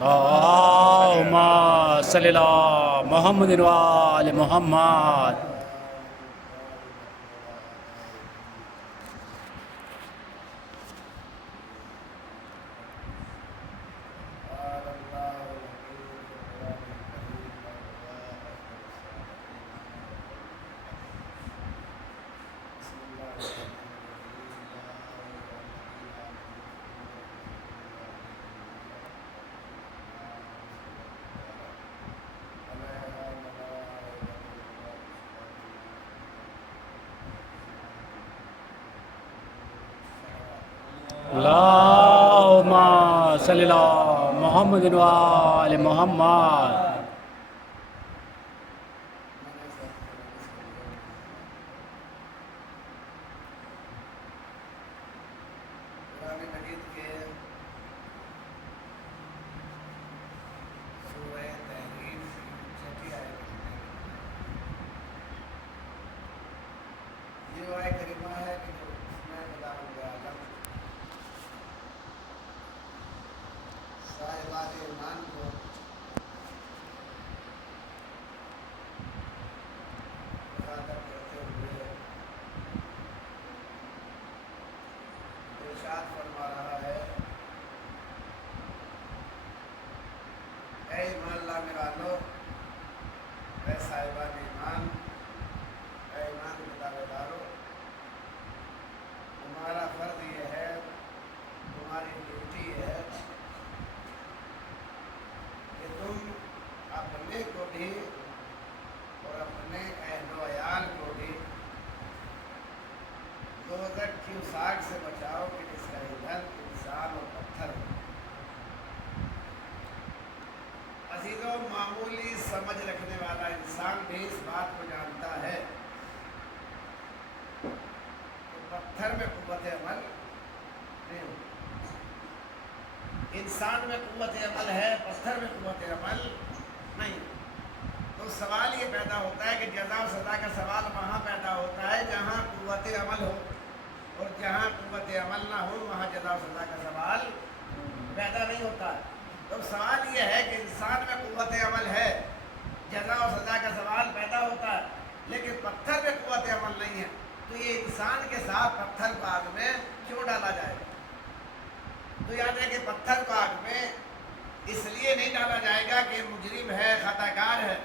اللہم صلی اللہ محمد و آل محمد. اللہم صلی اللہ محمد و آل محمد. قرآن مجید کے سورہ تحریم کی چھٹی آیت یہ وہ کریمہ ہے کہ جو اس میں خدا رب عالم صاحبان ایمان کو مخاطب کرتے ہوئے ارشاد فرما رہا ہے، اے ایمان لانے والو، اے صاحبان ایمان، اے ایمان کے دعوے دارو، تمہارا فرض یہ ہے، تمہاری ڈیوٹی ہے کہ تم اپنے کو بھی اور اپنے اہل و عیال کو بھی دوزخ کی اس آگ سے بچاؤ کہ جس کا ایندھن انسان اور پتھر ہو۔ عزیزوں، معمولی سمجھ رکھنے والا انسان بھی اس بات کو جانتا ہے کہ پتھر میں قوت عمل نہیں ہوتی، انسان میں قوت عمل ہے، پتھر میں قوت عمل نہیں۔ تو سوال یہ پیدا ہوتا ہے کہ جزا و سزا کا سوال وہاں پیدا ہوتا ہے جہاں قوت عمل ہو، اور جہاں قوت عمل نہ ہو وہاں جزا و سزا کا سوال پیدا نہیں ہوتا ہے۔ تو سوال یہ ہے کہ انسان میں قوت عمل ہے، جزا و سزا کا سوال پیدا ہوتا ہے، لیکن پتھر میں قوت عمل نہیں ہے، تو یہ انسان کے ساتھ پتھر کو آگ میں کیوں ڈالا جائے گا؟ تو یاد ہے کہ پتھر کو آگ میں اس لیے نہیں ڈالا جائے گا کہ مجرم ہے، خطا کار ہے،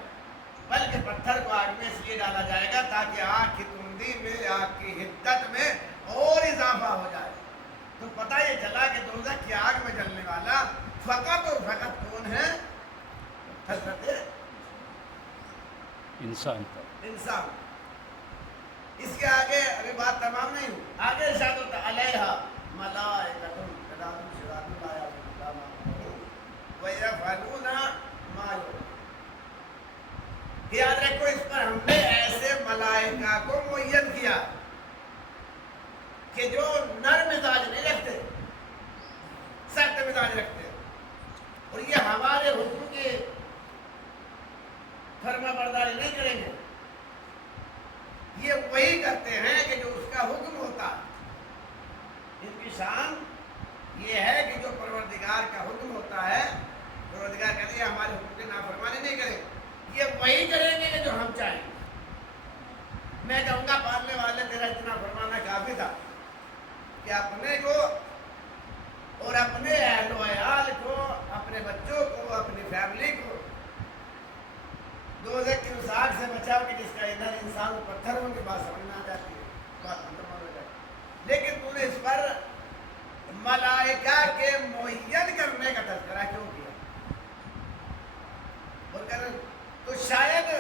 بلکہ پتھر کو آگ میں اس لیے ڈالا جائے گا تاکہ آگ کی تندی میں، آگ کی حدت میں اور اضافہ ہو جائے۔ تو پتہ یہ چلا کہ دوزخ کی آگ میں جلنے والا فقط اور فقط کون ہے؟ حضرت انسان. انسان۔ اس کے آگے ابھی بات تمام نہیں ہوئی، آگے ارشاد ہوتا ہے علیہا ملائکۃ غلاظ شداد لا یعصون اللہ ما امرهم ویفعلون ما یؤمرون۔ یاد رکھو، اس پر ہم نے ایسے ملائکہ کو معین کیا کہ جو نر مزاج نہیں رکھتے، سخت مزاج رکھتے، اور یہ ہمارے حکم کی فرما برداری نہیں کریں گے، یہ وہی کرتے ہیں کہ جو اس کا حکم ہوتا ہے۔ ان کی شان یہ ہے کہ جو پروردگار کا حکم ہوتا ہے، پروردگار کہتے ہیں ہمارے حکم کی نافرمانی نہیں کریں، یہ وہی کریں گے کہ جو ہم چاہیں۔ میں کہوں گا پالنے والے تیرا اتنا فرمانا کافی تھا کہ اپنے کو اور اپنے اہل و عیال کو، اپنے بچوں کو، اپنی فیملی کو دوزخ کی اس آگ سے بچاؤ کہ جس کا ایندھن انسان کو پتھروں کی بات سمجھ میں آ جاتی ہے، بات مکمل ہو جاتی ہے۔ لیکن تو نے اس پر ملائکہ کے معین کرنے کا تذکرہ کیوں کیا؟ اور کہ تو شاید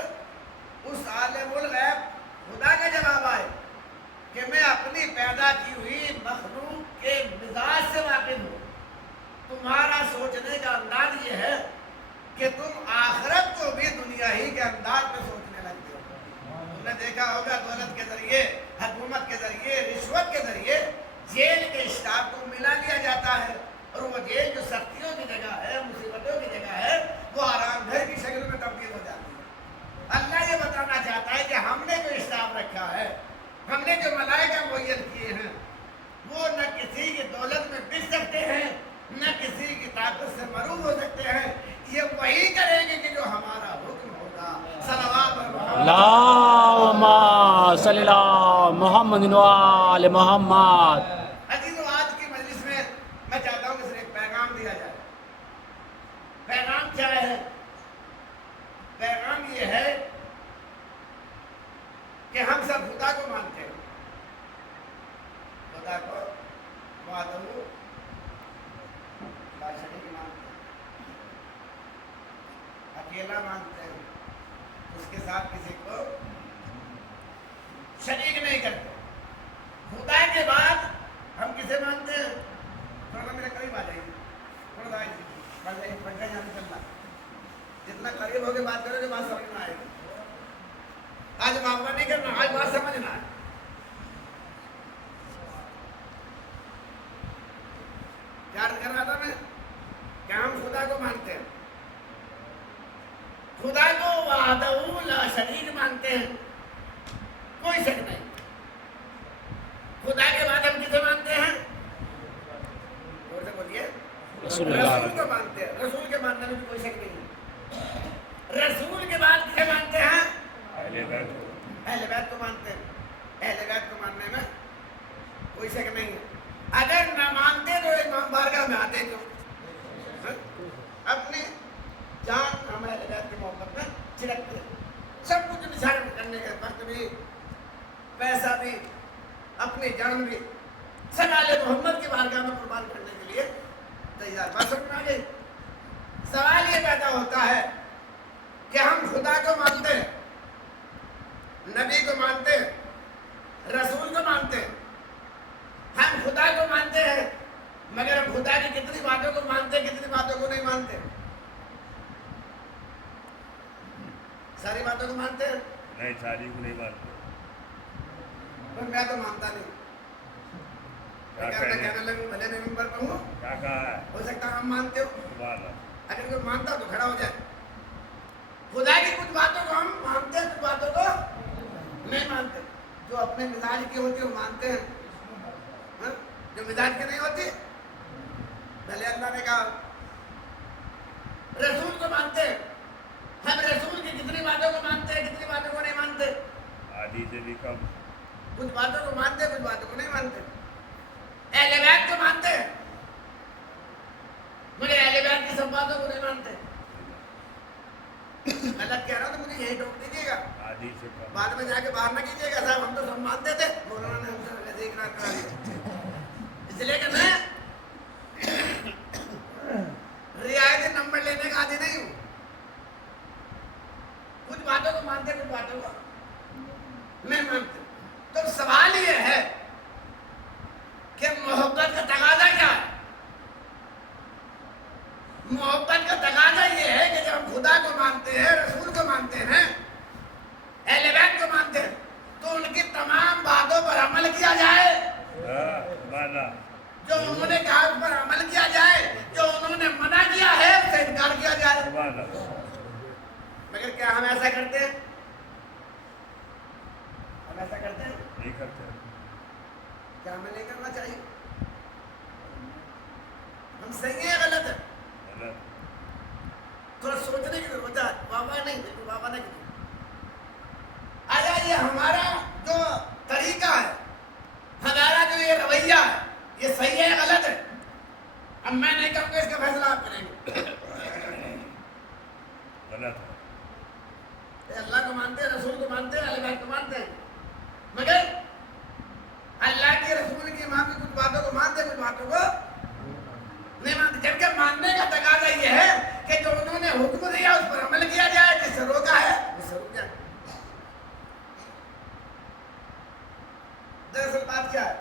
اس عالم الغیب خدا کا جواب آئے کہ میں اپنی پیدا کی ہوئی مخلوق کے مزاج سے واقف ہوں، تمہارا سوچنے کا انداز یہ ہے کہ تم آخرت کو بھی دنیا ہی کے انداز میں سوچنے لگتے ہو۔ تم نے دیکھا ہوگا دولت کے ذریعے، حکومت کے ذریعے، رشوت کے ذریعے جیل کے اسٹاف کو ملا لیا جاتا ہے، اور وہ جیل جو صلی اللہ محمد وآل محمد. عزیزو، آج کی مجلس میں میں چاہتا ہوں کہ صرف ایک پیغام دیا جائے. پیغام کیا ہے؟ پیغام یہ ہے کہ ہم سب خدا کو مانتے ہیں. خدا کو وحدہ لا شریک مانتے ہیں، اکیلا مانتے ہیں، اس کے ساتھ کسی کو شریک نہیں کرتے. خدا کے بعد ہم کسے مانتے ہیں؟ تھوڑا میرے قریب آ جائیے، تھوڑا بڑھ جائیے، یہاں سے چلنا. جتنا قریب ہو کے بات کرو گے بات سمجھ میں آئے گی. آج معاملہ نہیں کرنا، آج بات سمجھنا ہے. کیا عرض کر رہا تھا میں کہ ہم خدا کو مانتے ہیں، خدا کو وحدہ لا شریک مانتے ہیں، کوئی شک نہیں. خدا کے بعد ہم کسے مانتے ہیں؟ اور سے بولیے، رسول اللہ. رسول کو مانتے ہیں. رسول کے ماننے میں کوئی شک نہیں. رسول کے بعد کسے مانتے ہیں؟ اہل بیت کو مانتے ہیں. اہل بیت کو ماننے میں کوئی شک نہیں ہے. اگر نہ مانتے تو امام بارگاہ میں آتے کیوں؟ اپنی جان ہم اہل بیت کی محبت میں چھڑکتے ہیں. سب کچھ نثار کرنے کے وقت بھی، پیسہ بھی، اپنی جان بھی سب آل محمد کی بارگاہ میں قربان کرنے کے لیے تیار. بات سمجھ میں آ گئی؟ سوال یہ پیدا ہوتا ہے کہ ہم خدا کو مانتے ہیں، نبی کو مانتے ہیں، رسول کو مانتے ہیں. ہم خدا کو مانتے ہیں، مگر ہم خدا کی کتنی باتوں کو مانتے ہیں، کتنی باتوں کو نہیں مانتے. ساری باتوں کو مانتے ہیں؟ نہیں، ساری کو نہیں مانتے. پر میں تو مانتا نہیں. میں کہنے لگوں بھلے میں ممبر پہ ہوں، کیا کہا ہے؟ ہو سکتا ہے ہم مانتے ہو. سبحان اللہ. اگر کوئی مانتا ہو تو کھڑا ہو جائے. خدا کی کچھ باتوں کو ہم مانتے ہیں، کچھ باتوں کو نہیں مانتے. جو اپنے مزاج کی ہوتی ہے وہ مانتے ہیں، جو مزاج کی نہیں ہوتی پہلے اللہ نے کہا. رسول کو مانتے ہیں، ہم رسول کی کتنی باتوں کو مانتے ہیں، کتنی باتوں کو نہیں مانتے. آدھی سے بھی کم. کچھ باتوں کو مانتے ہیں، کچھ باتوں کو نہیں مانتے. اہل بیت کو مانتے ہیں، مگر اہل بیت کی سب باتوں کو نہیں مانتے. غلط کہہ رہا ہوں تو مجھے یہی ٹوک دیجیے گا، آدھی سے کم. بعد میں جا کے باہر نہ کیجیے گا صاحب ہم تو سب مانتے تھے، مولانا نے ہم سے ویسے اقرار کرا دیا. اس لیے کہ میں رعایتی نمبر لینے کا عادی نہیں ہوں. کچھ باتوں کو مانتے، کچھ باتوں کو نہیں مانتے. تو سوال یہ ہے کہ محبت کا تقاضا کیا ہے؟ محبت کا تقاضا یہ ہے کہ جب ہم خدا کو مانتے ہیں، رسول کو مانتے ہیں، اہل بیت کو مانتے ہیں، تو ان کی تمام باتوں پر عمل کیا جائے. سبحان اللہ. جو انہوں نے کہا اس پر عمل کیا جائے، جو انہوں نے منع کیا ہے اس سے انکار کیا جائے. سبحان اللہ. مگر کیا ہم ایسا کرتے ہیں؟ ہم ایسا کرتے ہیں؟ نہیں کرتے. کیا ہمیں نہیں کرنا چاہیے؟ ہم صحیح ہیں غلط ہے؟ غلط. تھوڑا سوچنے کی ضرورت ہے. بابا نہیں، بالکل بابا نہیں. آیا یہ ہمارا جو طریقہ ہے، ہمارا جو یہ رویہ ہے، یہ صحیح ہے غلط ہے؟ اب میں نہیں کہوں گا، اس کا فیصلہ آپ کریں گے. غلط ہے. اللہ کو مانتے ہیں، رسول کو مانتے ہیں، اہل بیت کو مانتے ہیں، مگر اللہ کے رسول کی امام کی کچھ باتوں کو مانتے ہیں، کچھ باتوں کو نہیں مانتے. جبکہ ماننے کا تقاضا یہ ہے کہ جو انہوں نے حکم دیا اس پر عمل کیا جائے، جس سے روکا ہے اس سے رک جائے. دراصل بات کیا ہے؟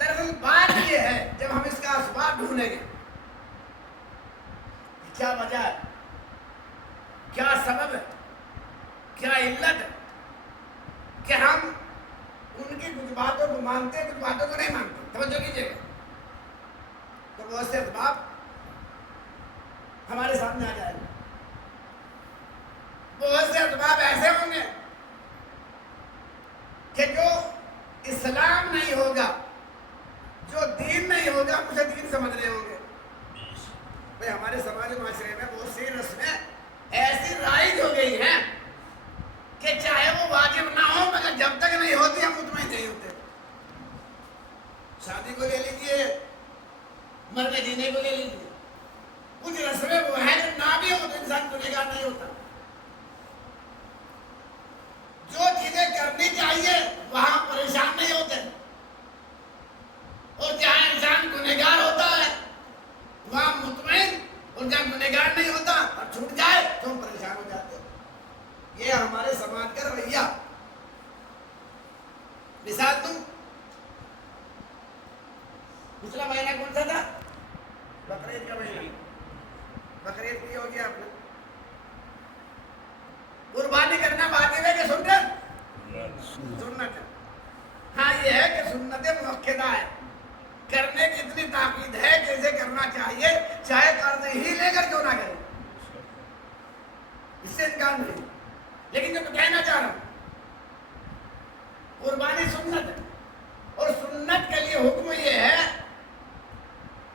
دراصل بات یہ ہے، جب ہم اس کا اسباب ڈھونڈیں گے، کیا وجہ ہے، کیا سبب ہے، کیا علت ہے کہ ہم ان کی کچھ باتوں کو مانتے ہیں، کچھ باتوں کو نہیں مانتے. توجہ کیجیے گا. تو بہت سے اسباب ہمارے سامنے آ جائیں گے. بہت سے اسباب ایسے ہوں گے کہ جو اسلام نہیں ہوگا، جو دین نہیں ہوگا، مجھے دین سمجھ رہے ہوں گے. بھئی ہمارے سماجی معاشرے میں بہت سی رسمیں ایسی رائج ہو گئی ہیں کہ چاہے وہ واجب نہ ہو، مگر جب تک شادی کو لے لیجیے، مرنے جینے کو لے لیجیے، کچھ رسمیں وہ ہیں جو نہ بھی ہو تو انسان گنہگار نہیں ہوتا. جو چیزیں کرنی چاہیے وہاں پریشان نہیں ہوتے، اور جہاں انسان گنہگار ہوتا ہے وہاں مطمئن، اور جہاں گنہگار نہیں ہوتا اور چھوٹ جائے تو ہم پریشان ہو جاتے ہیں. یہ ہمارے سماج کا رویہ. مثال دوں، پچھلا مہینہ کون سا تھا؟ بقرعید کا مہینہ. بقرعید کی ہوگی آپ نے. قربانی کرنا واجب ہے کہ سنت؟ سنت ہے. ہاں یہ ہے کہ سنت مؤکدہ ہے، کرنے کی اتنی تاکید ہے کہ اسے کرنا چاہیے چاہے قرض ہی لے کر کیوں نہ کرے، اس سے انکار نہیں. لیکن جو میں کہنا چاہ رہا ہوں، قربانی سنت ہے، اور سنت کے لیے حکم یہ ہے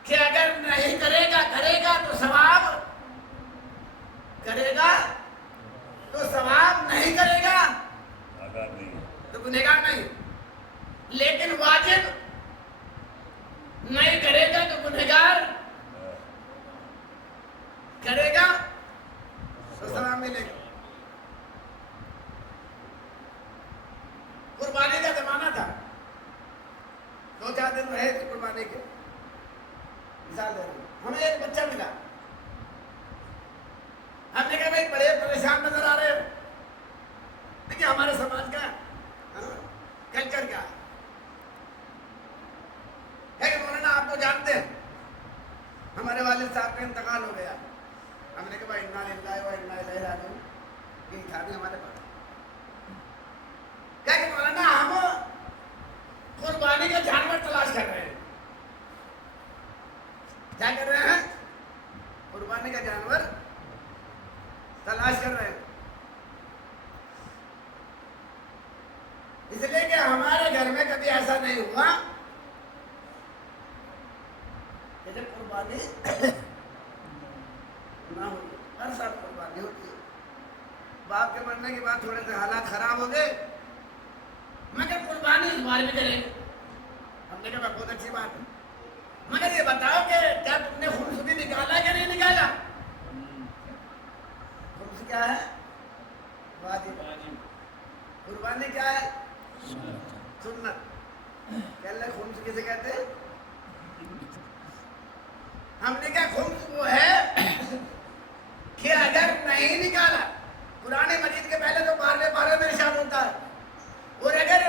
کہ اگر نہیں کرے گا تو ثواب، کرے گا تو ثواب، نہیں کرے گا تو گنہگار نہیں. لیکن واجب نہیں کرے گا تو گنہگار، کرے گا تو ثواب ملے گا. قربانی کا زمانہ تھا، 2-4 دن رہے تھے قربانی کے. مثال دے رہا ہوں، ہمیں ایک بچہ ملا. ہم نے کہا بھائی بڑے پریشان نظر آ رہے ہو. دیکھیے ہمارے سماج کا کلچر کیا ہے کہ مولانا آپ کو جانتے ہیں ہمارے والد صاحب کا انتقال ہو گیا. ہم نے کہا بھائی انا للہ و انا الیہ راجعون، یہ تھا بھی ہمارے پاس. کہ مولانا ہم قربانی کا جانور تلاش کر رہے ہیں. کیا کر رہے ہیں؟ قربانی کا جانور تلاش کر رہے ہیں. اس لیے کہ ہمارے گھر میں کبھی ایسا نہیں ہوا کہ جب قربانی نہ ہوئی. ہر سال قربانی ہوتی ہے. باپ کے مرنے کے بعد تھوڑے سے حالات خراب ہو گئے، مگر قربانی اس بار میں کریں گے. ہم نے کہا بہت اچھی بات ہے، مگر یہ بتاؤ کہ کیا تم نے خمس بھی نکالا کہ نہیں نکالا؟ خمس کیا ہے؟ واجب. قربانی کیا ہے؟ سنت. کہ اللہ خمس کسے کہتے ہیں؟ ہم نے کہا خمس وہ ہے کہ اگر نہیں نکالا، قرآن مجید کے پہلے تو 12 میں ارشاد ہوتا ہے، اور اگر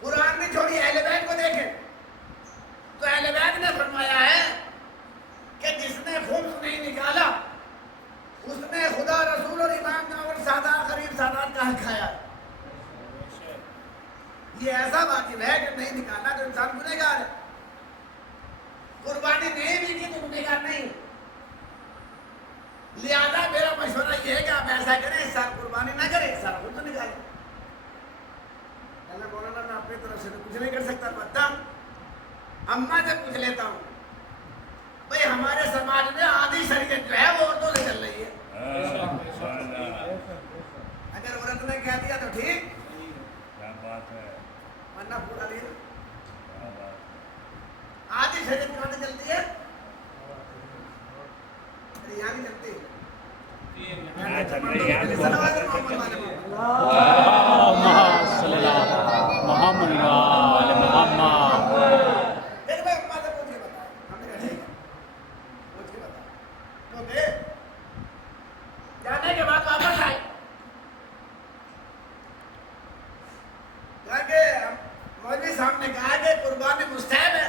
قرآن میں چھوڑی اہل بیت کو دیکھیں تو اہل بیت نے فرمایا ہے کہ جس نے خمس نہیں نکالا اس نے خدا، رسول اور امام کا اور سادات قریب سادات کا حق کھایا. یہ ایسا واجب ہے کہ نہیں نکالنا تو انسان گنہگار ہے. قربانی نہیں بھی کی تو گنہگار نہیں. لہذا میرا مشورہ یہ ہے کہ آپ ایسا کریں، اس سال قربانی نہ کریں، اس سال خود تو نکالیں. اللہ مولانا میں اپنی طرف سے تو کچھ نہیں کر سکتا. پتہ اماں سے پوچھ لیتا ہوں، بھئی ہمارے سماج میں آدھی شریعت جو ہے وہ عورتوں سے چل رہی ہے. اگر عورت نے کہہ دیا تو ٹھیک، ورنہ پورا نہیں. آدھی شریعت کہاں سے چلتی ہے؟ یہاں نہیں چلتی. جانے کے بعد واپس آئے مولوی صاحب نے کہا کہ قربانی مستحب ہے،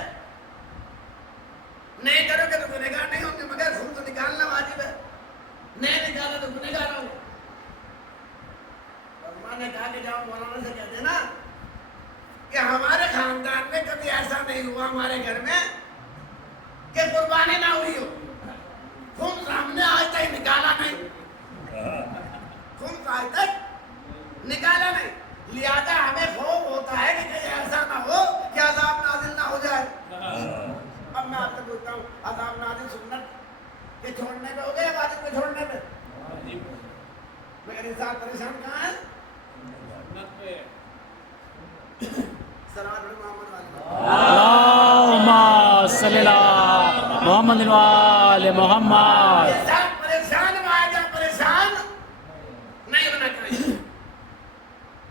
نہیں کرو گے تو گنہگار نہیں ہوں گے، مگر خمس نکالنا واجب ہے، نہیں نکالا تو گنہگار ہوں گے. اور ماں نے کہا کہ جاؤ مولانا سے کہہ دینا کہ ہمارے خاندان میں کبھی ایسا نہیں ہوا ہمارے گھر میں کہ قربانی نہ ہوئی ہو. خمس ہم نے آج تک نکالا نہیں، خمس آج تک نکالا نہیں. لہذا ہمیں خوف ہوتا ہے کہ کہیں ایسا نہ ہو کہ عذاب نازل نہ ہو جائے. اب میں آپ سے پوچھتا ہوں، عذاب نازل سنت کے چھوڑنے پہ ہو گیا یا واجب کے چھوڑنے پہ؟ مگر انسان پریشان کہاں ہے؟ سلام علیکم محمد. صلی اللہ محمد وآل محمد. انسان پریشان ہوا جا پریشان نہیں ہونا چاہیے.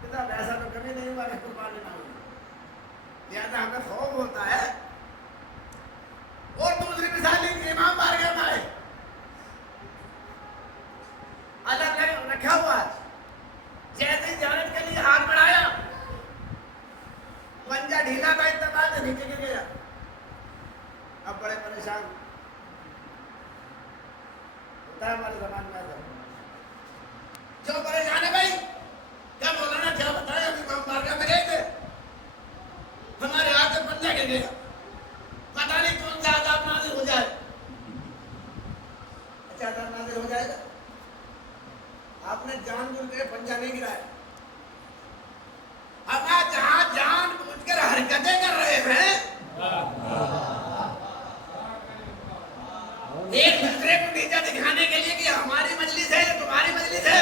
کتاب ایسا تو کبھی نہیں ہوا کہ قربانی نہ ہوئی. لہذا ہمیں خوف ہوتا ہے. اور دوسری مثال ہے کہ امام بارگاہ میں آئے, اللہ نے رکھا ہوا ہے, جیسے ہی زیارت کے لیے ہاتھ بڑھایا, پنجہ ڈھیلا تھا اتفاق سے نیچے گر گیا. اب بڑے پریشان ہوتا ہے ہمارے زمان میں ایسا. جو پریشان ہے بھائی, کیا مولانا کیا بتائے, ابھی امام بارگاہ میں گئے تھے, ہمارے ہاتھ سے پنجہ گر گیا, پتہ نہیں کون سا عذاب نازل ہو جائے. اچھا عذاب نازل ہو جائے گا, آپ نے جان بوجھ کے پنجہ نہیں گرایا. اب آپ جہاں جان بوجھ کر حرکتیں کر رہے ہیں, ایک دوسرے کو نیچا دکھانے کے لیے کہ ہماری مجلس ہے یا تمہاری مجلس ہے,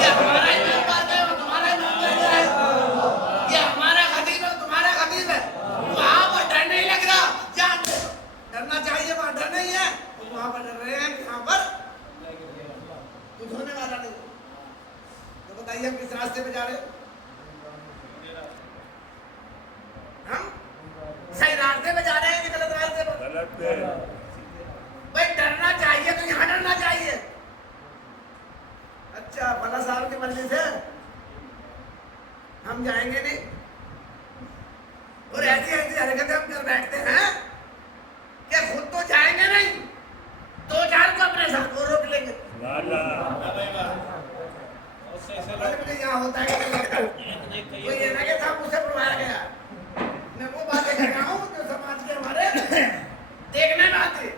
یہ ہمارا امام بارگاہ ہے اور تمہارا امام بارگاہ ہے, یہ ہمارا خطیب ہے اور تمہارا خطیب ہے, وہاں پر ڈر نہیں لگ رہا. جہاں ڈرنا چاہیے وہاں ڈر نہیں ہے, وہاں پر ڈر رہے ہیں کہ یہاں پر کچھ ہونے والا نہیں. تو بتائیے ہم کس راستے پہ جا رہے ہیں؟ ہم صحیح راستے پہ جا رہے ہیں کہ غلط راستے پر؟ غلط ہے. بھائی ڈرنا چاہیے تو یہاں ڈرنا چاہیے. اچھا فلاں صاحب کی مجلس ہے, ہم جائیں گے نہیں, اور ایسی ایسی حرکتیں ہم کر بیٹھتے ہیں کہ خود تو جائیں گے نہیں, دو چار کو اپنے ساتھ وہ روک لیں گے. مجھے یہاں ہوتا ہے کہ کوئی یہ نہ کہ صاحب مجھ سے پڑھوایا گیا, میں وہ باتیں کر رہا ہوں جو سماج کے ہمارے دیکھنے میں آتی.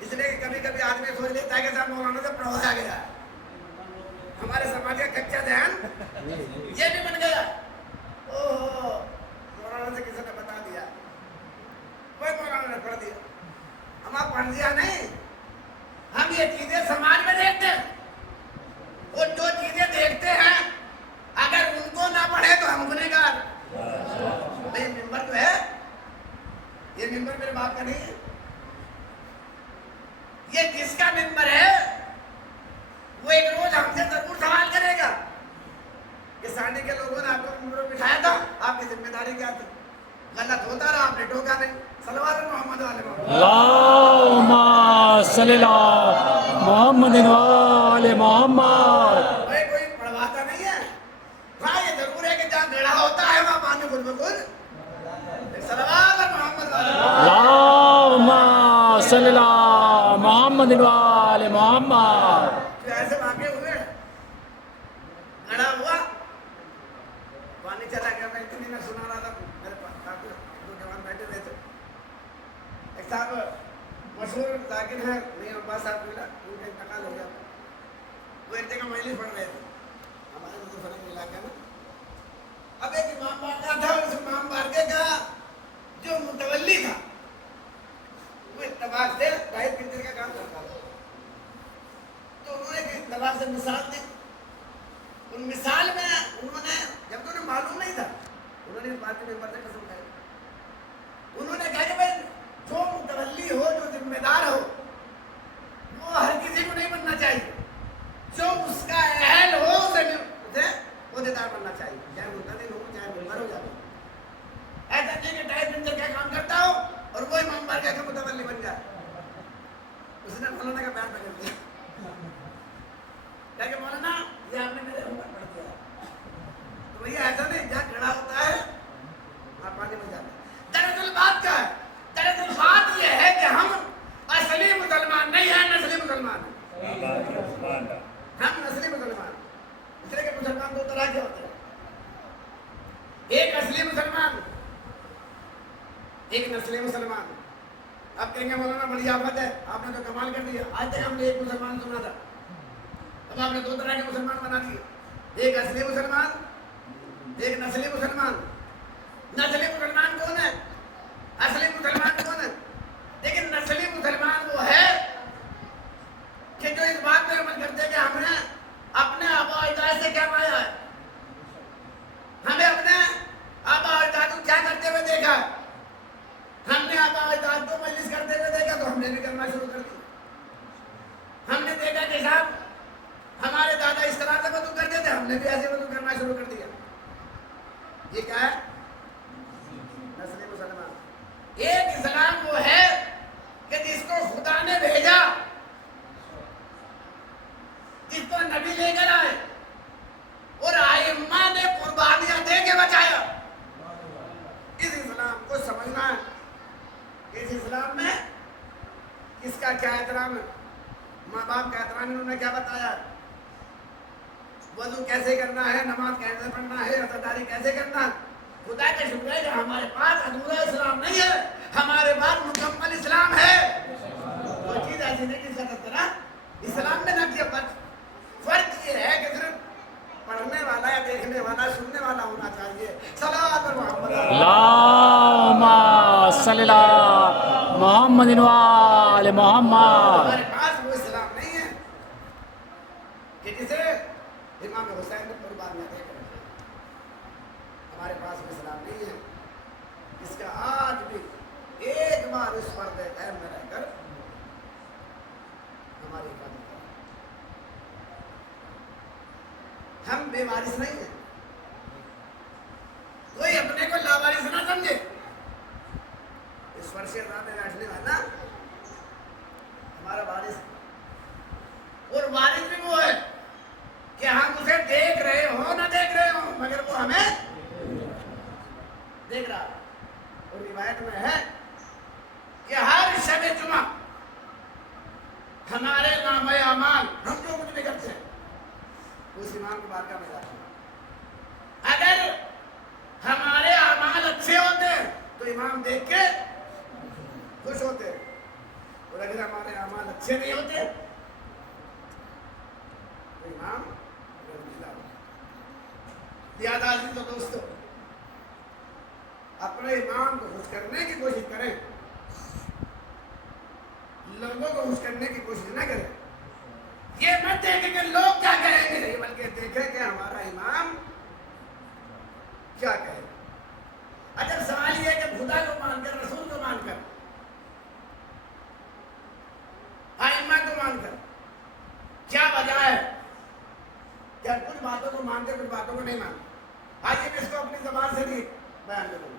اس لیے کہ کبھی کبھی آدمی سوچ لیتا ہے کہ صاحب مولانا سے پڑھوایا گیا, ہمارے سماج کا کچا ذہن یہ بھی بن گیا. اوہ مولانا سے کسی نے بتا دیا, کوئی مولانا نے پڑھ دیا, ہمارا پڑھ دیا نہیں. ہم یہ چیزیں سماج میں دیکھتے ہیں, اور جو چیزیں دیکھتے ہیں اگر ان کو نہ پڑھے تو ہم گنہگار. بھائی ممبر تو ہے, یہ ممبر میرے باپ کا نہیں ہے, یہ جس کا ممبر ہے وہ ایک روز ہم سے ضرور سوال کرے گا کہ سانڈی کے لوگوں نے آپ کو ممبر پہ بٹھایا تھا, آپ کی ذمہ داری کیا تھی, غلط ہوتا رہا آپ نے ٹوکا نہیں. صلوات محمد علیہ محمد. اللہم صلی اللہ محمد وآل محمد. بھائی کوئی پڑھواتا نہیں ہے, ہاں یہ ضرور ہے کہ جہاں گڑھا ہوتا ہے وہاں پانی خود بخود. صلوات محمد علیہ محمد. اللہم صلی اللہ محمد وآل محمد. جو ایسے واقع ہوئے, گڑھا ہوا, پانی چلا گیا. میں اتنی میں سنا رہا تھا, میرے کافی دو جوان بیٹھے ہوئے تھے. ایک صاحب مشہور ذاکر ہیں میاں عباس صاحب, ان کا انتقال ہو گیا. وہ ایک جگہ مجلس پڑھ رہے تھے ہمارے مظفرنگر علاقے میں. اب ایک امام بارگاہ تھا, اس امام بارگاہ کا جو متولی تھا وہ اتفاق سے ٹائپ پرنٹر کا کام کرتا تھا. تو انہوں نے ایک اتفاق سے مثال دی. ان مثال میں انہوں نے, جب تو انہیں معلوم نہیں تھا, انہوں نے اس بات کے ممبر سے قسم کھائی. انہوں نے کہا کہ بھائی جو متولی ہو, جو ذمہ دار ہو, وہ ہر کسی کو نہیں بننا چاہیے. جو اس کا اہل ہو اسے عہدیدار بننا چاہیے, چاہے منتظر ہو چاہے ممبر ہو جائے. ایسا نہیں کہ ٹائپ پرنٹر کا کام کرتا ہو اور وہی امام بارگاہ کا متولی بن جائے. اس نے مولانا کا بیان پکڑ دیا کہ مولانا یہ آپ نے میرے اوپر پڑھ دیا. تو بھیا ایسا نہیں, جہاں کھڑا ہوتا ہے وہاں پانی بن جاتا ہے. دراصل بات کیا ہے؟ دراصل بات یہ ہے کہ ہم اصلی مسلمان نہیں ہیں, نسلی مسلمان ہیں. ہم نسلی مسلمان. اس لیے کہ مسلمان دو طرح کے ہوتے ہیں, ایک اصلی مسلمان, ایک نسلی مسلمان. اب کہیں گے مولانا بڑی آفت ہے, آپ نے تو کمال کر دیا. آج تک ہم نے ایک مسلمان سنا تھا, اب آپ نے دو طرح کے مسلمان بنا دیے, ایک اصلی مسلمان, ایک نسلی مسلمان. نسلی مسلمان کون ہے, اصلی مسلمان کون ہے؟ لیکن نسلی مسلمان وہ ہے کہ جو اس بات پر عمل کرتے کہ ہم نے اپنے آبا و اجداد سے کیا پایا ہے, ہمیں اپنے آبا و اجداد کو کیا کرتے ہوئے دیکھا ہے, ہم نے آبا و اسلام میں کس کا کیا احترام ہے؟ ماں باپ کا احترام انہوں نے کیا بتایا؟ وضو کیسے کرنا ہے، نماز کیسے پڑھنا ہے، عزاداری کیسے کرنا ہے۔ خدا کا شکر ہے کہ ہمارے پاس ادھورا اسلام نہیں ہے، ہمارے پاس مکمل اسلام ہے۔ کوئی چیز ایسی نہیں جس کا تذکرہ اسلام میں نہ کیا۔ فرق یہ ہے کہ صرف پڑھنے والا یا دیکھنے والا سننے والا ہونا چاہیے۔ صلوات پر محمد اللہم صلی اللہ محمد وآل محمد۔ ہمارے پاس وہ اسلام نہیں ہے کہ جسے امام حسین نے قربانیاں دے کر رکھا ہے۔ ہمارے پاس وہ اسلام نہیں ہے جس کا آج بھی ایک بار اس پردے قائم میں رہ کر ہماری حفاظت کرے۔ ہم بے وارث نہیں ہیں، کوئی اپنے کو لاوارث نہ سمجھے۔ اس فرش عذاب میں بیٹھنے والا ہمارا وارث ہے، اور وارث بھی وہ ہے کہ ہم اسے دیکھ رہے ہوں نہ دیکھ رہے ہوں، مگر وہ ہمیں دیکھ رہا ہے۔ اور روایت میں ہے کہ ہر شب جمعہ ہمارے نامہ اعمال ہم جو کچھ بھی کرتے ہیں اس امام کو بارگاہ میں جاتے ہیں۔ اگر ہمارے اعمال اچھے ہوتے تو امام دیکھ کے خوش ہوتے، اور اگر ہمارے اعمال اچھے نہیں ہوتے تو امام غمگین ہوتا۔ لہذا عزیز و دوستو، اپنے امام کو خوش کرنے کی کوشش کریں، لوگوں کو خوش کرنے کی کوشش نہ کریں۔ یہ مت دیکھیں کہ لوگ کیا کہیں گے، بلکہ دیکھیں کہ ہمارا امام کیا کہے گا۔ اجب سوال یہ ہے کہ خدا کو مان کر، رسول کو مان کر، ائمہ کو مان کر کیا وجہ ہے کہ ہم کچھ باتوں کو مانتے کچھ باتوں کو نہیں مانتے؟ آئیے میں اس کو اپنی زبان سے بھی بیان کروں گا،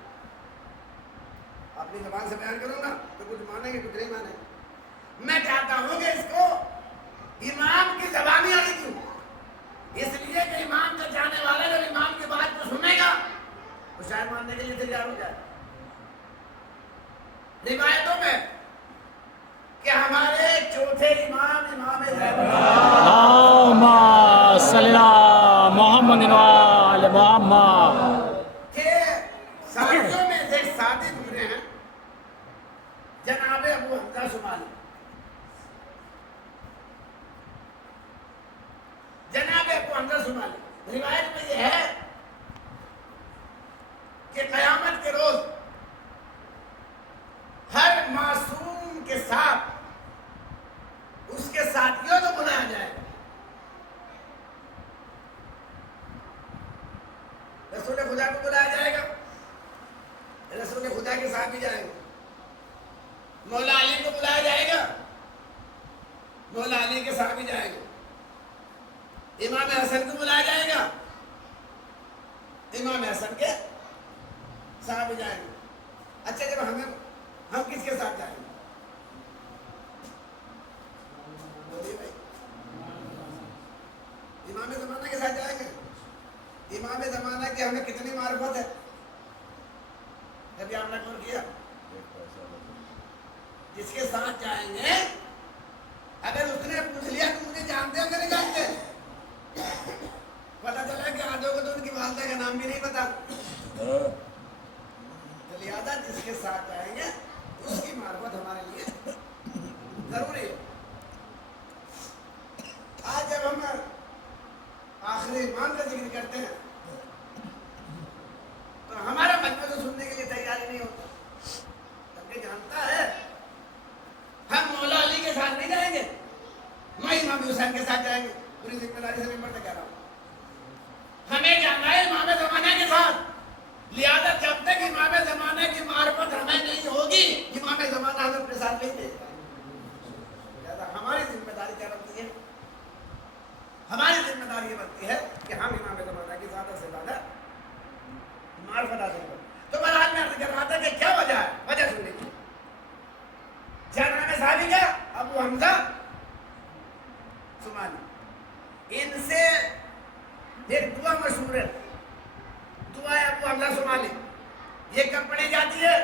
اپنی زبان سے بیان کروں گا تو کچھ مانیں گے کچھ نہیں مانیں گے۔ میں چاہتا ہوں کہ اس کو امام کی زبانی آئی کیوں؟ اس لیے کہ امام کا جانے والا جب امام کی بات کو سنے گا تو شاید ماننے کے لیے تیار ہو جائے۔ روایتوں میں کہ ہمارے چوتھے امام امام زین اللہم صلی اللہ محمد وآل محمد کہ ساتھیوں میں سے ایک ساتھی گزرے ہیں جناب ابو حمزہ شمالی۔ جناب ابو حمزہ شمالی، روایت میں یہ ہے کہ قیامت کے روز ہر معصوم کے ساتھ اس کے ساتھیوں کو بلایا جائے گا۔ رسول خدا کو بلایا جائے گا، رسول خدا کے ساتھ بھی جائیں گے۔ مولا علی کو بلایا جائے گا، مولا علی کے ساتھ بھی جائیں گے۔ امام حسن کو بلایا جائے گا، امام حسن کے ساتھ بھی جائیں گے۔ اچھا جب ہم کس کے ساتھ جائیں گے؟ بولیے بھائی، امام زمانہ کے ساتھ جائیں گے۔ امام زمانہ کی ہمیں کتنی معرفت ہے؟ کبھی آپ نے غور کیا؟ جس کے ساتھ جائیں گے اگر اس نے پوچھ لیا کہ مجھے جانتے ہیں کہ نہیں جانتے، پتا چلا کہ آدھوں کو تو ان کی والدہ کا نام بھی نہیں پتا، تو لہٰذا جس کے ساتھ جائیں گے اس کی معرفت ہمارے لیے ضروری ہے۔ آج جب ہم آخری امام کا ذکر کرتے ہیں تو ہمارا مجمع تو سننے کے لیے تیار نہیں ہوتا، بلکہ جانتا ہے ہم مولا علی کے ساتھ نہیں جائیں گے، میں امام حسین کے ساتھ جائیں گے۔ پوری ذمہ داری سے ممبر سے کہہ رہا ہوں، ہمیں جانا ہے امام زمانہ کے ساتھ۔ لہذا جب تک امام زمانہ کی معرفت ہمیں نہیں ہوگی، امام زمانہ ہمیں اپنے ساتھ نہیں دے گا۔ لہذا ہماری ذمہ داری کیا بنتی ہے؟ ہماری ذمہ داری یہ بنتی ہے کہ ہم امام زمانہ کی زیادہ سے زیادہ معرفت حاصل کریں۔ تو میں آج میں عرض کر رہا تھا کہ کیا وجہ ہے؟ وجہ سن لیجیے۔ جناب صحابی کیا؟ ابو حمزہ شمالی، ان سے ایک دعا مشہور ہے، دعا ہے ابو حمزہ شمالی۔ یہ کب پڑھی جاتی ہے؟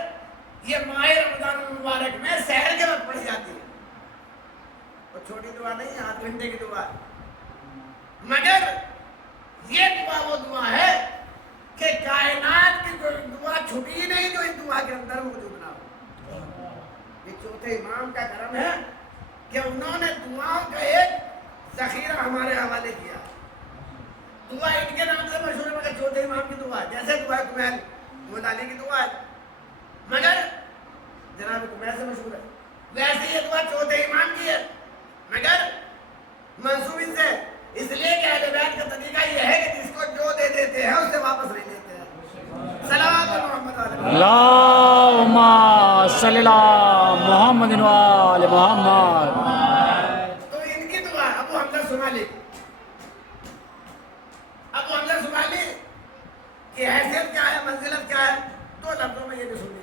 یہ ماہ رمضان المبارک میں سحر کے وقت پڑھی جاتی ہے. وہ چھوٹی دعا نہیں ہے، 8 گھنٹے کی دعا ہے. مگر یہ دعا وہ دعا ہے کہ کائنات کی کوئی دعا چھٹی ہی نہیں جو اس دعا کے اندر موجود نہ ہو. یہ چوتھے امام کا کرم ہے کہ انہوں نے دعاؤں کا ایک ذخیرہ ہمارے حوالے کیا. دعا ان کے نام سے مشہور ہے مگر چوتھے امام کی دعا ہے. جیسے دعا کمیل محمد علی کی دعا ہے مگر جناب کمیل سے مشہور ہے، ویسے یہ دعا چوتھے امام کی ہے مگر منسوب ان سے، اس لیے کہ اہل بیت کا طریقہ یہ ہے کہ جس کو جو دے دیتے ہیں اس سے واپس نہیں لیتے ہیں. صلوات محمد علیہ اللہم صلی اللہ محمد وآل محمد. تو ان کی دعا ابو حمزہ صومالی، ابو حمزہ صومالی کی حیثیت کیا ہے، منزلت کیا ہے، 2 لفظوں میں یہ بھی سن لیجیے.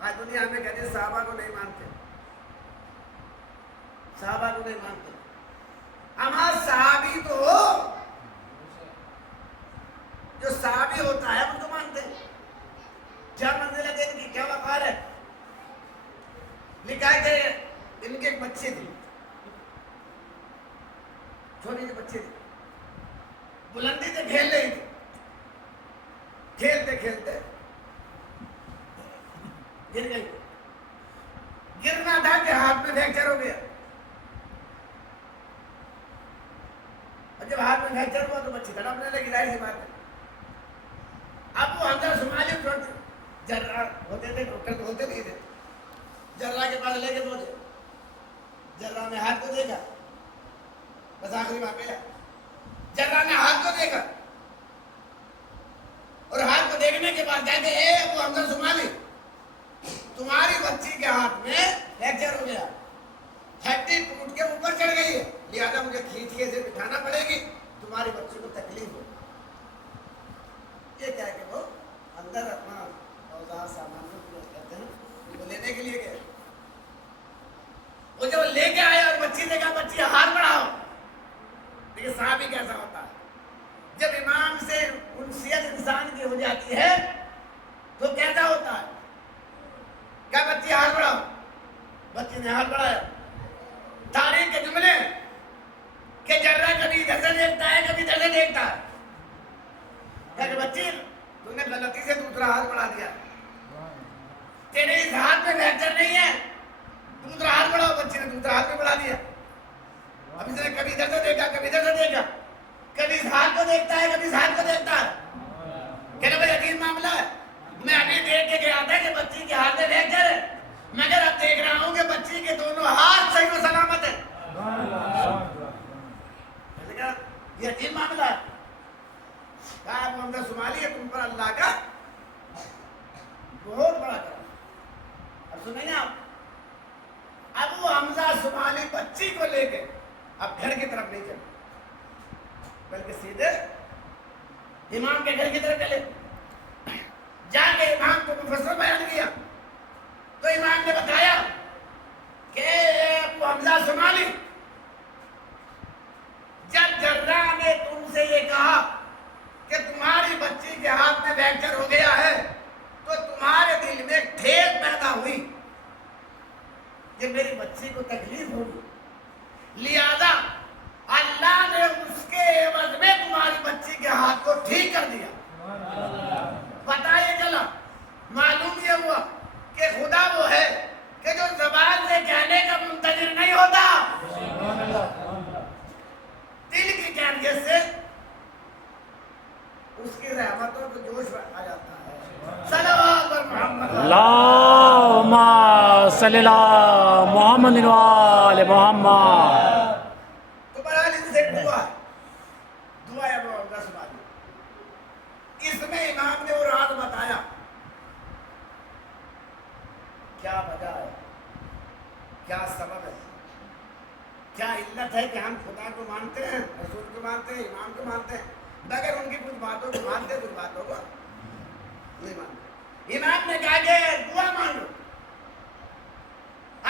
آج دنیا میں کہتے ہیں صحابہ کو نہیں مانتے، صحابہ کو نہیں مانتے. ہمارا صحابی تو ہو، جو صحابی ہوتا ہے ان کو مانتے ہیں. کیا منزلت ہے ان کی، کیا وقار ہے. لکھا ہے کہ ان کے ایک بچے تھے، چھوٹی سی بچے تھے، بلندی سے کھیل رہی تھی. کھیلتے کھیلتے گر گئی. گرنا تھا کہ ہاتھ میں فریکچر ہو گیا. اور جب ہاتھ میں فریکچر ہوا تو بچی تڑپنے لگی، ظاہر سی بات ہے. ابو حمزہ صومالی چھوٹے جراح ہوتے تھے، ڈاکٹر تو ہوتے نہیں تھے. جراح کے پاس لے کے پہنچے، جراح نے ہاتھ کو دیکھا، بس آخری واقعہ ہے. جراح نے ہاتھ کو دیکھا اور ہاتھ کو دیکھنے کے بعد کہتے اے ابو حمزہ صومالی، تمہاری بچی کے ہاتھ میں فریکچر ہو گیا، ہڈی ٹوٹ کے اوپر چڑھ گئی ہے، لہٰذا مجھے کھینچ کے اسے بٹھانا پڑے گی، تمہاری بچی کو تکلیف ہو. یہ کہہ کے وہ اندر اپنا اوزار سامان کو کرتے ہیں، وہ لینے کے لیے گئے. وہ جب لے کے آئے اور بچی نے کہا بچی ہاتھ بڑھاؤ. دیکھیں صحابی کیسا ہوتا ہے، جب امام سے انسیت انسان کی ہو جاتی ہے تو کیسا ہوتا ہے. کیا بچی ہاتھ بڑھاؤ، بچی نے ہاتھ بڑھایا. تاریخ کے جملے کہ جرہ کبھی ادھر سے دیکھتا ہے کبھی ادھر سے دیکھتا ہے. کہ بچی تو نے غلطی سے دوسرا ہاتھ بڑھا دیا، تیرے اس ہاتھ میں فریکچر نہیں ہے، دوسرا ہاتھ بڑھاؤ. بچی نے دوسرا ہاتھ بھی بڑھا دیا. اب اس نے کبھی ادھر سے دیکھا کبھی ادھر سے دیکھا، کبھی اس ہاتھ کو دیکھتا ہے کبھی اس ہاتھ کو دیکھتا ہے. کہنا بھائی عجیب معاملہ ہے، میں ابھی دیکھ کے گیا تھا کہ بچی کے ہاتھ میں فریکچر ہے مگر اب دیکھ رہا ہوں کہ بچی کے دونوں ہاتھ صحیح و سلامت ہیں. یہ عجیب معاملہ ہے. کہا ابو حمزہ صومالی ہے، تم پر اللہ کا بہت بڑا کرم. اب سنیں آپ، ابو حمزہ صومالی بچی کو لے کے اب گھر کی طرف نہیں چلے بلکہ سیدھے امام کے گھر کی طرف چلے. جا کے امام کو مفصل بیان کیا تو امام نے بتایا کہ ابو حمزہ صومالی، جب جراح نے تم سے یہ کہا کہ تمہاری بچی کے ہاتھ میں فریکچر ہو گیا ہے تو تمہارے دل میں ایک ٹھیک پیدا ہوئی کہ میری بچی کو تکلیف ہوگی، لہذا اللہ نے اس کے عوض میں تمہاری بچی کے ہاتھ کو ٹھیک کر دیا. پتہ یہ چلا، معلوم یہ ہوا کہ خدا وہ ہے کہ جو زبان سے کہنے کا منتظر نہیں ہوتا، دل کی کیفیت سے اس کی رحمتوں کو جوش آ جاتا ہے. صلوات بر محمد. اللہم صلی اللہ محمد وآل محمد. تو بہرحال ان سے دعا ہے، دعا ہے ابو حمزہ صومالی. اس میں امام نے وہ راز بتایا کیا وجہ ہے، کیا سبب ہے، کیا علت ہے کہ ہم خدا کو مانتے ہیں، رسول کو مانتے ہیں، امام کو مانتے ہیں مگر ان کی کچھ باتوں کو مانتے کچھ باتوں کو نہیں مانتے. امام نے کہا کہ دعا مانگو،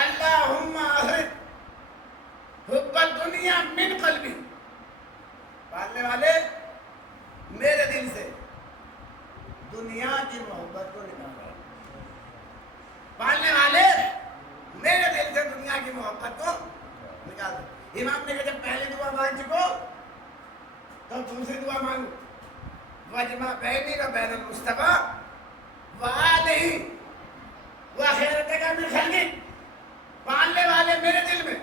اللہم اخرج حب الدنیا من قلبی، پالنے والے میرے دل سے دنیا کی محبت کو نکال. دوسری دعا مانگو وجمع بینی و بین المصطفیٰ وآلہ وآخرتک من خلقک، پالنے والے میرے دل میں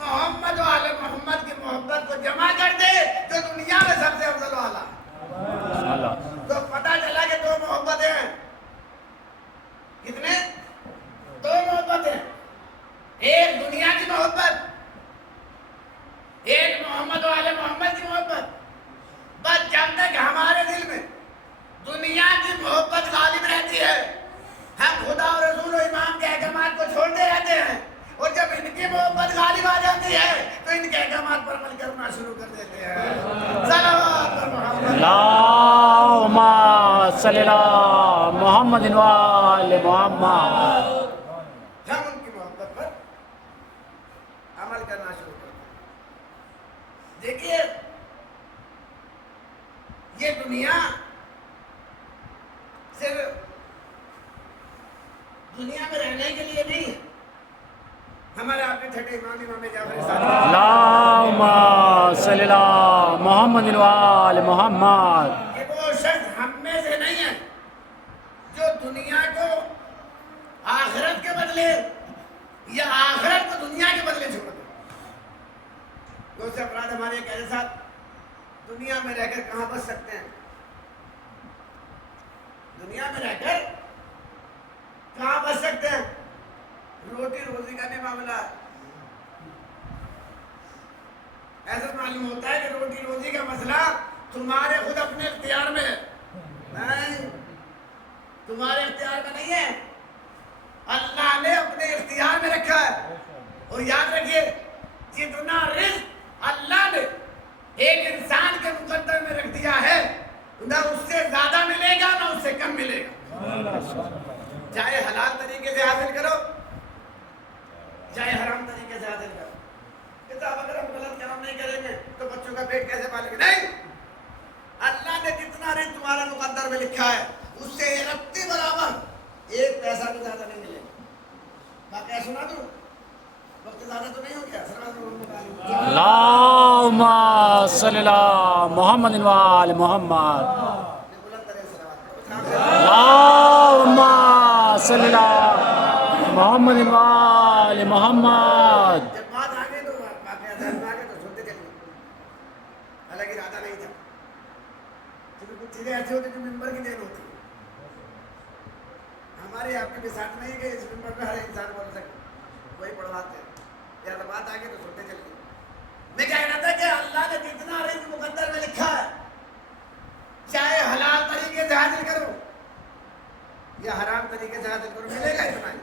محمد و آل محمد کی محبت کو جمع کر دے جو دنیا میں سب سے افضل والا ہے۔ اللہ تو پتہ چلا کہ دو محبتیں ہیں، کتنے؟ دو محبتیں، ایک دنیا کی محبت، ایک محمد و آل محمد کی محبت۔ بس جب تک ہمارے دل میں دنیا کی محبت غالب رہتی ہے ہم خدا اور رسول و امام کے احکامات کو چھوڑتے رہتے ہیں، اور جب ان کی محبت غالب آ جاتی ہے تو ان کے احکامات پر عمل کرنا شروع کر دیتے ہیں۔ صلوات پر محمد۔ اللہم صلی اللہ محمد و آل محمد۔ ہم ان کی محبت پر عمل کرنا شروع کرتے ہیں۔ دیکھیے یہ دنیا صرف دنیا میں رہنے کے لیے نہیں ہے۔ ہمارے آپ کے چھٹے امام جعفر صادق اللہم صلی اللہ محمد و آل محمد۔ کہ وہ شخص ہم میں سے نہیں ہے جو دنیا کو آخرت کے بدلے یا آخرت کو دنیا کے بدلے چھوڑ دے۔ دوسرے افراد ہمارے ایک ایسے ساتھ دنیا میں رہ کر کہاں بچ سکتے ہیں؟ دنیا میں رہ کر کہاں بچ سکتے ہیں؟ روٹی روزی کا بھی معاملہ ہے۔ ایسا معلوم ہوتا ہے کہ روٹی روزی کا مسئلہ تمہارے خود اپنے اختیار میں ہے، نہیں تمہارے اختیار میں نہیں ہے، اللہ نے اپنے اختیار میں رکھا ہے۔ اور یاد رکھیے جتنا رزق اللہ نے ایک انسان کے مقدر میں رکھ دیا ہے نہ اس سے زیادہ ملے گا نہ اس سے کم ملے گا۔ چاہے حلال طریقے سے حاصل کرو چاہے حرام طریقے سے حاصل کرو۔ کتاب اگر ہم غلط کام نہیں کریں گے تو بچوں کا پیٹ کیسے پالیں گے؟ نہیں، اللہ نے جتنا رزق تمہارا مقدر میں لکھا ہے اس سے رتی برابر ایک پیسہ بھی زیادہ نہیں ملے گا۔ باقی سنا دوں، وقت زیادہ تو نہیں ہو گیا؟ اللہم صلی اللہ محمد و آل محمد۔ اللہم صلی اللہ محمد و آل محمد۔ جب بات آ گئی تو واقعہ ذہن میں آ گیا تو سنتے چلیے، حالانکہ ارادہ نہیں تھا، کیونکہ کچھ چیزیں ایسی ہوتی ہیں جو ممبر کی دین ہوتی ہے۔ ہمارے آپ کے بھی ساتھ نہیں کہ اس ممبر پہ ہر انسان بول سکے، وہی پڑھواتے ہیں۔ یا تو بات آ گئی تو سنتے چلیے۔ میں کہہ رہا تھا کہ اللہ نے جتنا رزق مقدر میں لکھا ہے چاہے حلال طریقے سے حاصل کرو یا حرام طریقے سے حاصل کرو ملے گا اتنا ہی۔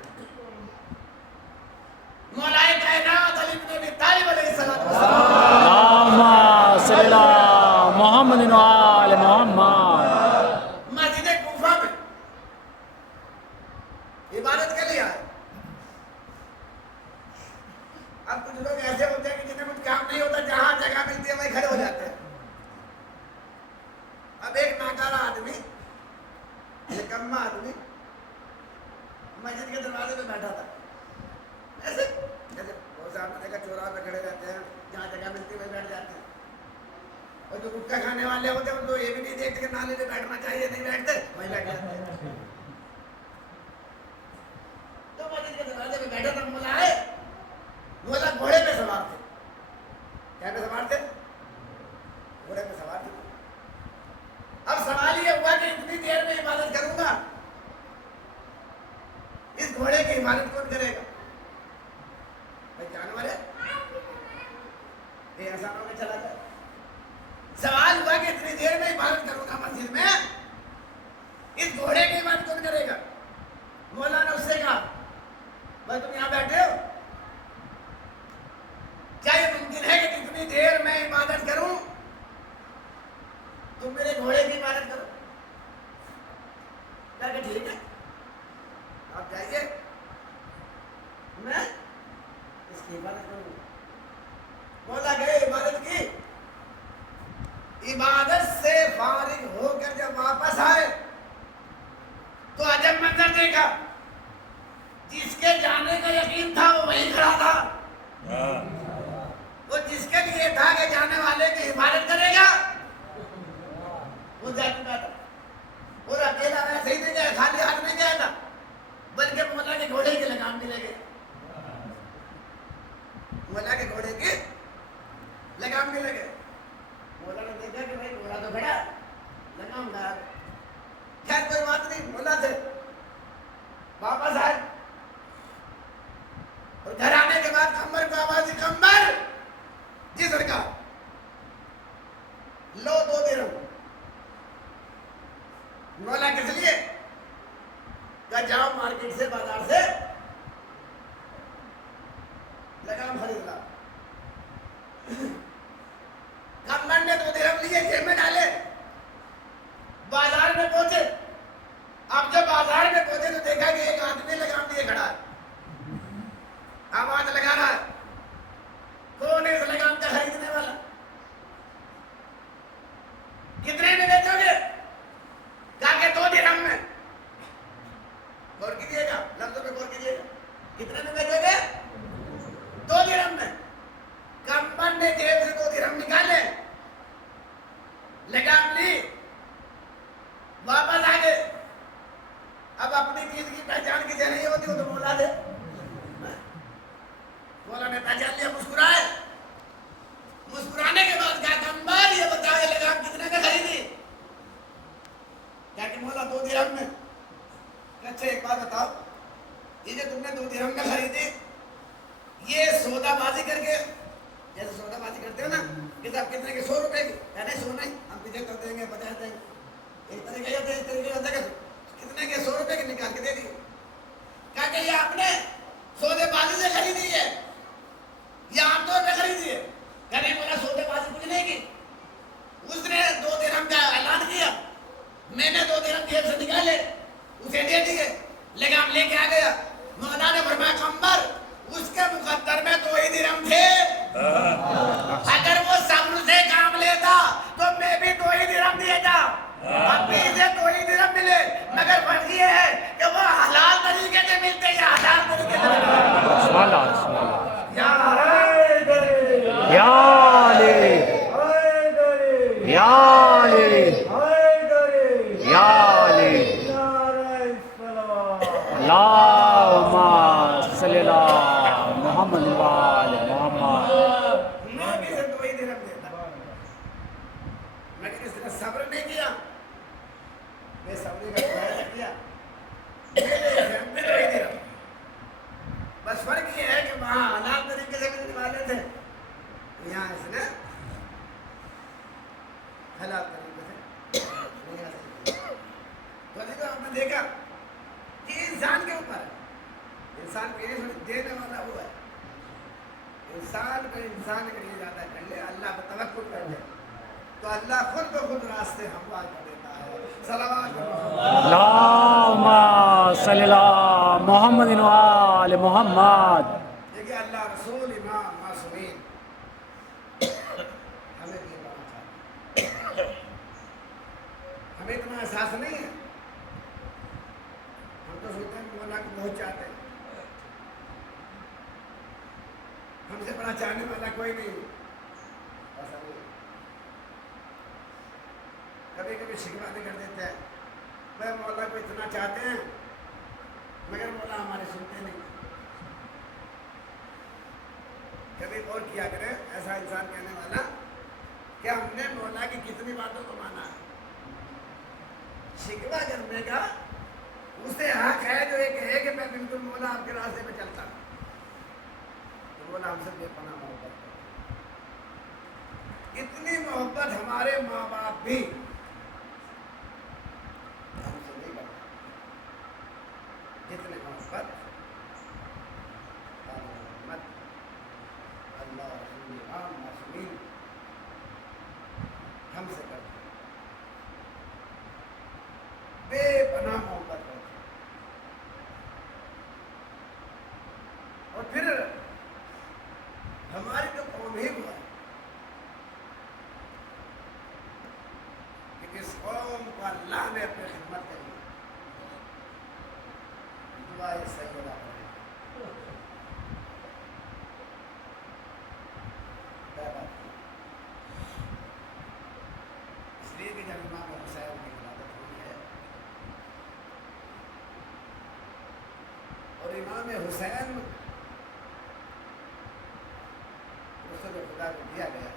مولا کائنات علی بن ابی طالب علیہ السلام اللہم صلی اللہ محمد و آل محمد۔ مسجد کوفہ میں عبادت کے لیے آئے۔ اب کچھ لوگ ایسے ہوتے ہیں کہ جنہیں کچھ کام نہیں ہوتا، جہاں جگہ ملتی ہے وہیں کھڑے ہو جاتے ہیں۔ اب ایک ناکارہ آدمی، نکما آدمی مسجد کے دروازے پہ بیٹھا تھا، ایسے جیسے بہت سے آپ نے دیکھا چوراہے پہ کھڑے رہتے ہیں، جہاں جگہ ملتی ہے وہیں بیٹھ جاتے ہیں۔ اور جو گٹکا کھانے والے ہوتے ہیں ان کو یہ بھی نہیں دیکھتے کہ نالے پہ بیٹھنا چاہیے، نہیں بیٹھتے وہیں بیٹھ جاتے ہیں۔ تو مسجد کے دروازے پہ بیٹھا تھا، مولا آئے، مولا گھوڑے پہ سوار تھے۔ کیا پہ سوار تھے؟ گھوڑے پہ سوار تھے۔ اب سوال یہ ہوا کہ اتنی دیر میں عبادت کروں گا، اس گھوڑے کی عبادت کون کرے گا؟ بھائی جانور ہے، یہ آسان ہو کے چلا جائے۔ سوال ہوا کہ اتنی دیر میں عبادت کروں گا مسجد میں، اس گھوڑے کی عبادت کون کرے گا؟ مولا نے اس سے کہا بھائی تم یہاں بیٹھے ہو، کیا یہ ممکن ہے کہ کتنی دیر میں عبادت کروں تم میرے گھوڑے کی عبادت کرو؟ کہا کہ ٹھیک ہے آپ جائیے، میں اس کی عبادت کروں گا۔ مولا گئے، عبادت کی، عبادت سے فارغ ہو کر جب واپس آئے تو عجب منظر دیکھا، جس کے جانے کا یقین تھا وہ وہیں کھڑا تھا۔ وہ جس کے لیے تھا کہ جانے والے کی عبادت کرے گا وہ جا چکا تھا اور اکیلا ویسے ہی نہیں گیا, خالی ہاتھ نہیں گیا تھا, بلکہ مولا کے گھوڑے کے لگام بھی لے گئے. مولا کے گھوڑے کے لگام بھی لے گئے. مولا نے دیکھا کہ بھائی گھوڑا تو کھڑا, لگام غائب. خیر کوئی بات نہیں, مولا سے واپس آئے اور گھر آنے کے بعد قمر کو آواز دی, قمر جی سرکار لو 2 درہم. مولا کس لیے؟ کہا جاؤ مارکیٹ سے, بازار سے لگام خرید لا. قمر نے 2 درہم لیے, جیب میں ڈالے, بازار میں پہنچے. اب جب بازار میں پہنچے تو دیکھا کہ ایک آدمی لگام لیے کھڑا ہے, آواز لگا رہا ہے, کون ہے اس لگام کا خریدنے والا؟ کتنے میں بیچو گے؟ کہا کہ 2 درہم میں. غور کیجیے گا, لفظوں پہ غور کیجیے گا. کتنے میں بیچو گے؟ 2 درہم میں. قمر نے جیب سے 2 درہم نکالے, لگام لی, واپس آ گئے. اب اپنی چیز کی پہچان کسی نہیں ہوتی, وہ تو مولا دے. مولا نے پہچان لیا, مسکرائے. مسکرانے کے بعد کہا قمر یہ بتاؤ یہ لگام کتنے کا خریدی؟ کہا کہ مولا 2 درہم میں. اچھا ایک بات بتاؤ, یہ جو تم نے 2 درہم میں خریدی, یہ سودا بازی کر کے, جیسے سودا بازی کرتے ہو نا کہ صاحب کتنے کے 100 روپے کی, نہیں 100 نہیں, ہم 75 دیں گے, 50 دیں گے, ایک طریقے ہوتے ہیں, ایک طریقے ہوتا ہے. کتنے کے 100 روپے کی نکال کے دے دی. کہا کہ یہ آپ نے سودے بازی سے خریدی ہے یا عام طور پہ خریدی ہے؟ کہا نہیں مولا سودے بازی کچھ نہیں کی, اس نے 2 درہم کا اعلان کیا, میں نے 2 درہم جیب سے نکالے, اسے دے دیے, لگام لے کے آ گیا. مولا نے فرمایا قمر اس کے مقدر میں 2 ہی درہم تھے, اگر وہ صبر سے کام لیتا تو میں بھی 2 ہی درہم دیتا. اب بھی اسے 2 ہی درہم ملے, مگر فرق یہ ہے کہ وہ حلال طریقے سے ملتے یا حلال طریقے سے ملتے. یا علی یا علی یا علی اللہم صلی اللہ محمد وآل محمد. میں بھی اسے 2 ہی درہم دیتا, مگر اس نے صبر نہیں کیا, بے صبری کا مظاہرہ کیا, میرے ذہن میں 2 ہی درہم. بس فرق یہ ہے کہ وہاں حلال طریقے سے ملنے والے تھے, یہاں اس نے حلال طریقے سے نہیں حاصل کیا. تو آپ نے دیکھا کہ انسان کے اوپر ہے, انسان کو یہ دینے والا وہ ہے. انسان کو انسان کے لیے زیادہ کر لے, اللہ پر توکل کر لے, تو اللہ خود بخود راستے ہموار کر دیتا ہے. صلوات اللہم صلی اللہ محمد وآل محمد. دیکھیے اللہ رسول امام معصومین ہمیں یہ بڑھنا چاہتے, ہمیں اتنا احساس نہیں ہے. ہم تو سوچتے ہیں مولا کو بہت چاہتے ہیں, ہم سے بڑا چاہنے والا کوئی نہیں. ایسا نہیں, کبھی کبھی شکوہ بھی کر دیتے ہیں, بھائی مولا کو اتنا چاہتے ہیں مگر مولا ہمارے سنتے نہیں. کبھی غور کیا کرے ایسا انسان کہنے والا کہ ہم نے مولا کی کتنی باتوں کو مانا ہے. شکوہ کرنے کا اسے حق ہے جو ایک ہے کہ میں بالکل مولا آپ کے راستے پہ چلتا ہوں, تو مولا ہم سے بے پناہ محبت ہے. اتنی محبت ہمارے ماں باپ بھی ہم سے نہیں کرتے جتنی محبت محمد اللہ رسول امام معصومین ہم سے کرتے, بے پناہ محبت کرتے. اور پھر ہماری جو قوم ہی ہوا کہ اس قوم کو اللہ نے اپنی خدمت کری, دعائے سیدہ اس لیے کہ جب امام حسین اور امام حسین رسول خدا کو دیا گیا ہے.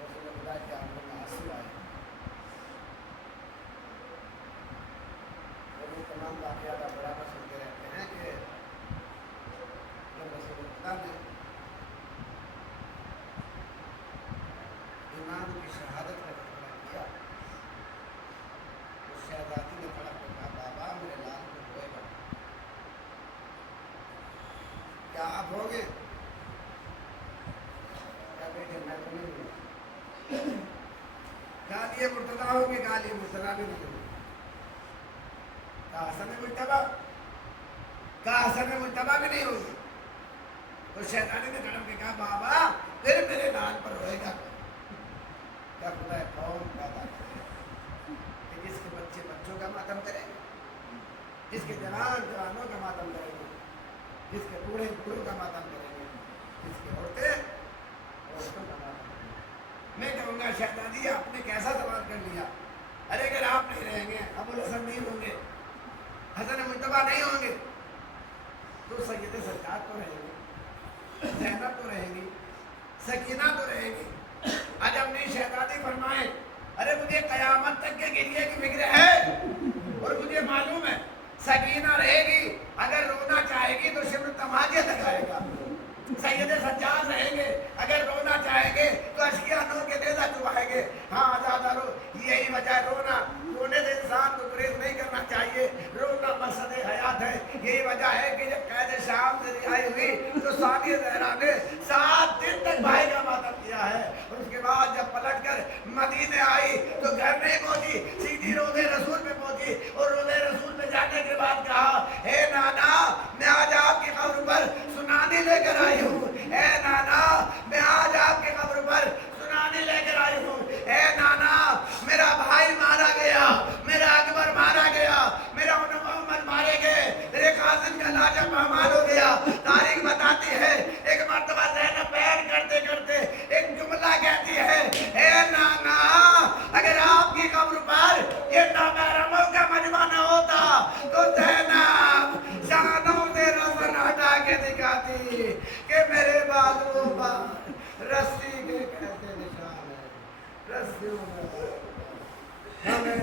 رسول خدا کے آنکھوں میں آنسو آئے اور یہ تمام واقعات آپ برابر سنتے رہتے ہیں کہ جب رسول خدا نے امام کی شہادت کا تذکرہ کیا تو شہزادی نے کھڑا کر کہا بابا میرے لال کو ہوئے گا کیا آپ ہوگے؟ کیا بیٹے میں تو نہیں ہوں. گالی مرتضیٰ ہوگی گالی مرتضیٰ بھی نہیں ہوگی. کہا حسن مجتبیٰ کہا حسن مجتبیٰ بھی نہیں ہوگی. تو شہزادی نے کھڑا کے کہا بابا پھر میرے لال پر ہوئے گا. کیا خدا کون پیدا کرے کہ جس کے بچے بچوں کا ماتم کریں گے, جس کے جوان جوانوں کا ماتم کریں گے, جس کے بوڑھے بوڑھوں کا ماتم کریں گے, جس کی عورتیں عورتوں کا ماتم کریں گے. میں کہوں گا شہزادی آپ نے کیسا سوال کر لیا. ارے اگر آپ نہیں رہیں گے, ابوالحسن نہیں ہوں گے, حسن مجتبیٰ نہیں ہوں گے, تو سید سجاد تو رہیں گے, زینب تو رہیں گی, سکینہ تو رہے گی. آج اپنی شہزادی فرمائے ارے مجھے قیامت تک کے گریے کی فکر ہے اور مجھے معلوم ہے سکینہ رہے گی اگر رونا چاہے گی تو شبر تماچے لگائے گا. سید سجاد رہیں گے اگر رونا چاہیں گے تو اشکیانوں کے نیزہ چبائیں گے. ہاں آزادہ رو, یہی وجہ ہے رونا, رونے سے انسان کو گریز نہیں کرنا چاہیے. رونا مقصد حیات ہے. یہی وجہ ہے کہ جب قید شام سے رہائی ہوئی تو ثانیہ زہرا نے 7 دن تک بھائی کا ماتم کیا ہے اور اس کے بعد جب پلٹ کر مدینے آئی تو گھر نہیں پہنچی, سیدھی روضے رسول پہ پہنچی اور روضے رسول پہ جانے کے بعد کہا اے نانا میں آج آپ کی قبر پر سنانی لے کر آئی ہوں. اے نانا میں آج آپ کی قبر پر سنانی لے کر آئی ہوں. اے نانا میرا بھائی مارا گیا, میرا اکبر مارا گیا, میرا محمد مارے گئے, میرے قاسم کا لاجا پامال ہو گیا. تاریخ بتاتی ہے ایک مرتبہ زینب بیان کرتے کرتے ایک جملہ کہتی ہے اے نانا اگر آپ کی قبر پر یہ نامحرموں کا مجمع نہ ہوتا تو زینب شانوں سے روزن ہٹا کے دکھاتی کہ میرے بازو پر رسی کے کیسے نشان ہے. رسیوں میں ہمیں